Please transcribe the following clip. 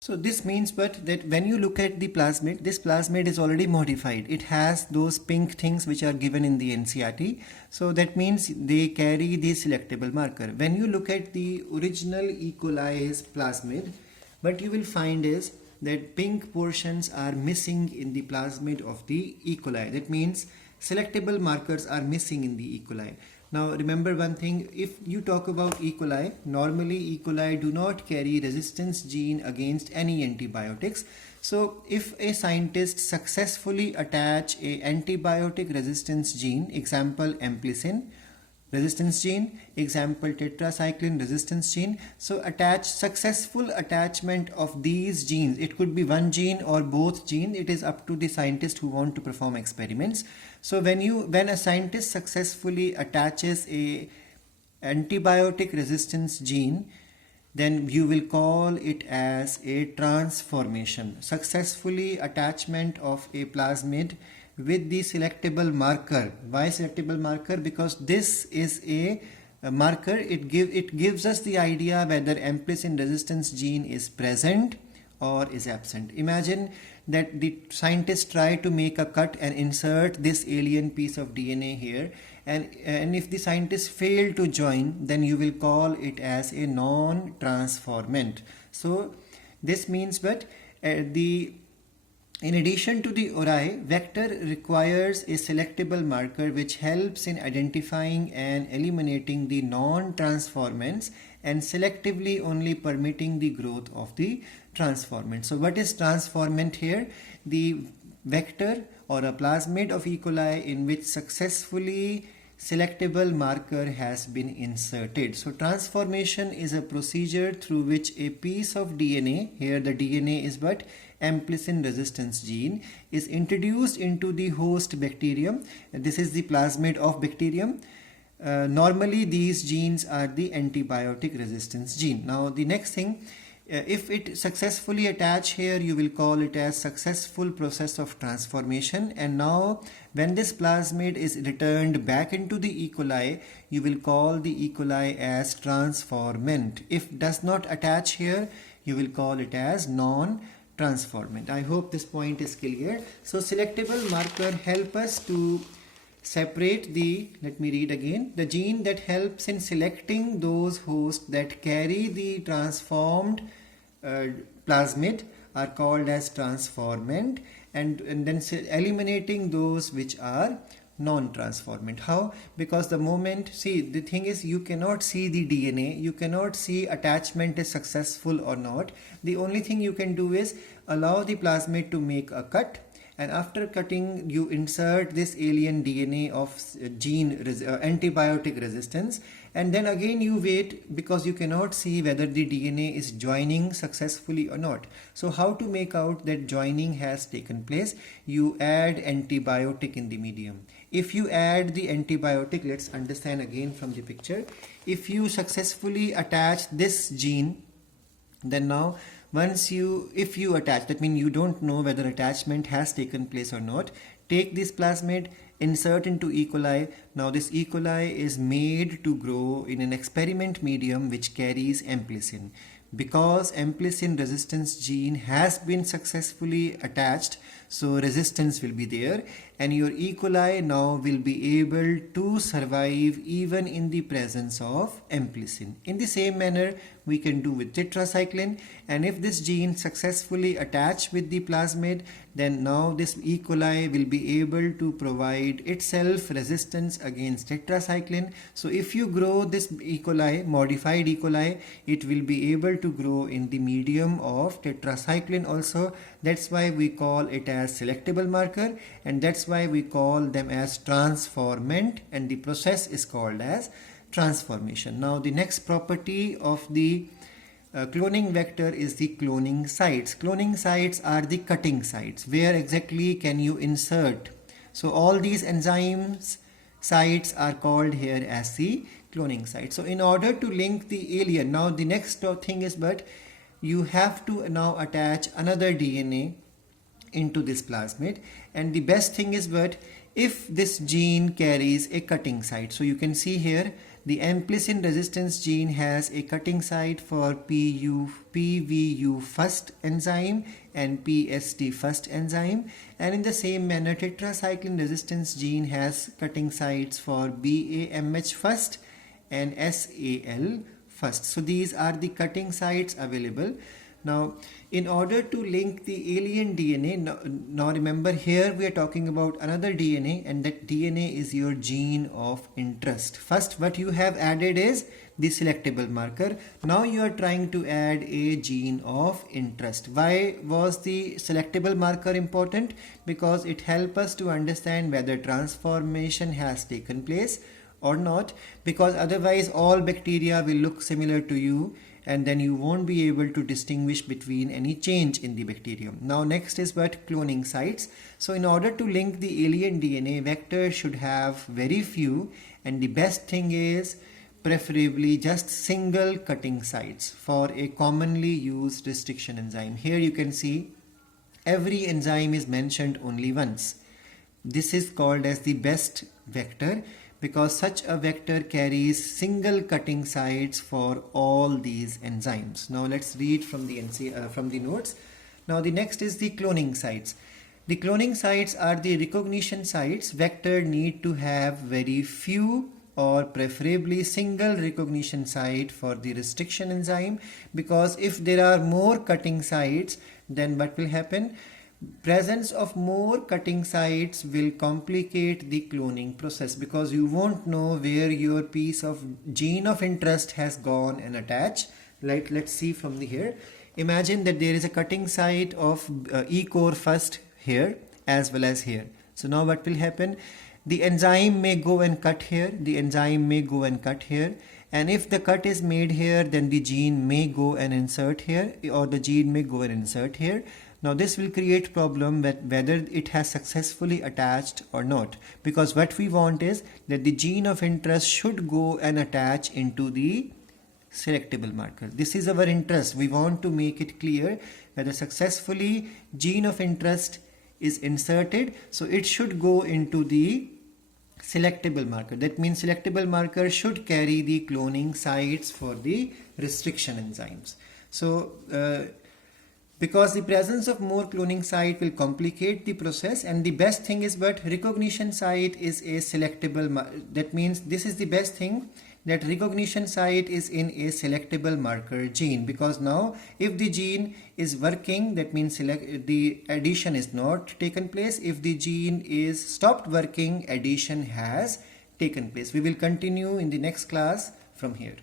So this means but that when you look at the plasmid, this plasmid is already modified. It has those pink things which are given in the NCERT. So that means they carry the selectable marker. When you look at the original E. coli's plasmid, what you will find is that pink portions are missing in the plasmid of the E. coli. That means selectable markers are missing in the E. coli. Now remember one thing, if you talk about E. coli, normally E. coli do not carry resistance gene against any antibiotics. So if a scientist successfully attach a antibiotic resistance gene, example amplicin resistance gene, example tetracycline resistance gene, so successful attachment of these genes, it could be one gene or both genes, it is up to the scientist who want to perform experiments. So when a scientist successfully attaches a antibiotic resistance gene, then you will call it as a transformation. Successfully attachment of a plasmid with the selectable marker. Why selectable marker? Because this is a marker. It gives us the idea whether amplicin resistance gene is present or is absent. Imagine that the scientists try to make a cut and insert this alien piece of DNA here, and if the scientists fail to join, then you will call it as a non-transformant. So this means that in addition to the ORI, vector requires a selectable marker which helps in identifying and eliminating the non-transformants and selectively only permitting the growth of the transformant. So what is transformant here? The vector or a plasmid of E. coli in which successfully selectable marker has been inserted. So transformation is a procedure through which a piece of DNA, here the DNA is what? Amplicin resistance gene, is introduced into the host bacterium. This is the plasmid of bacterium. Normally these genes are the antibiotic resistance gene. Now the next thing, if it successfully attach here, you will call it as successful process of transformation. And now when this plasmid is returned back into the E. coli, you will call the E. coli as transformant. If does not attach here, you will call it as non-transformant. I hope this point is clear. So selectable marker help us to separate the, let me read again, the gene that helps in selecting those hosts that carry the transformed plasmid are called as transformant, and then eliminating those which are non-transformant. How? Because the moment, see, the thing is, you cannot see the DNA, you cannot see attachment is successful or not. The only thing you can do is allow the plasmid to make a cut, and after cutting you insert this alien DNA of antibiotic resistance, and then again you wait because you cannot see whether the DNA is joining successfully or not. So how to make out that joining has taken place? You add antibiotic in the medium. If you add the antibiotic, let's understand again from the picture. If you successfully attach this gene, then now if you attach, that means you don't know whether attachment has taken place or not. Take this plasmid, insert into E. coli. Now this E. coli is made to grow in an experiment medium which carries amplicin. Because amplicin resistance gene has been successfully attached, so resistance will be there, and your E. coli now will be able to survive even in the presence of amplicin. In the same manner we can do with tetracycline, and if this gene successfully attach with the plasmid, then now this E. coli will be able to provide itself resistance against tetracycline. So if you grow this E. coli, modified E. coli, it will be able to grow in the medium of tetracycline also. That's why we call it as selectable marker, and that's why we call them as transformant, and the process is called as transformation. Now the next property of the cloning vector is the cloning sites. Cloning sites are the cutting sites. Where exactly can you insert? So all these enzymes sites are called here as the cloning site. So in order to link the alien, now the next thing is, but you have to now attach another DNA into this plasmid, and the best thing is, but if this gene carries a cutting site, so you can see here The amplicin resistance gene has a cutting site for PVU first enzyme and PST first enzyme, and in the same manner tetracycline resistance gene has cutting sites for BAMH first and SAL first. So these are the cutting sites available. Now, in order to link the alien DNA, now remember here we are talking about another DNA, and that DNA is your gene of interest. First, what you have added is the selectable marker. Now you are trying to add a gene of interest. Why was the selectable marker important? Because it helps us to understand whether transformation has taken place or not, because otherwise all bacteria will look similar to you, and then you won't be able to distinguish between any change in the bacterium. Now next is what cloning sites. So in order to link the alien DNA, vector should have very few, and the best thing is preferably just single cutting sites for a commonly used restriction enzyme. Here you can see every enzyme is mentioned only once. This is called as the best vector, because such a vector carries single cutting sites for all these enzymes. Now let's read from the notes. Now the next is the cloning sites. The cloning sites are the recognition sites. Vector need to have very few or preferably single recognition site for the restriction enzyme, because if there are more cutting sites, then what will happen? Presence of more cutting sites will complicate the cloning process, because you won't know where your piece of gene of interest has gone and attached. Like, let's see from the here. Imagine that there is a cutting site of E core first here as well as here. So now what will happen? The enzyme may go and cut here, the enzyme may go and cut here, and if the cut is made here, then the gene may go and insert here, or the gene may go and insert here. Now this will create problem with whether it has successfully attached or not, because what we want is that the gene of interest should go and attach into the selectable marker. This is our interest. We want to make it clear whether successfully gene of interest is inserted, so it should go into the selectable marker. That means selectable marker should carry the cloning sites for the restriction enzymes. So because the presence of more cloning site will complicate the process, and the best thing is, but recognition site is a selectable, that means this is the best thing, that recognition site is in a selectable marker gene, because now if the gene is working, that means the addition is not taken place. If the gene is stopped working, addition has taken place. We will continue in the next class from here.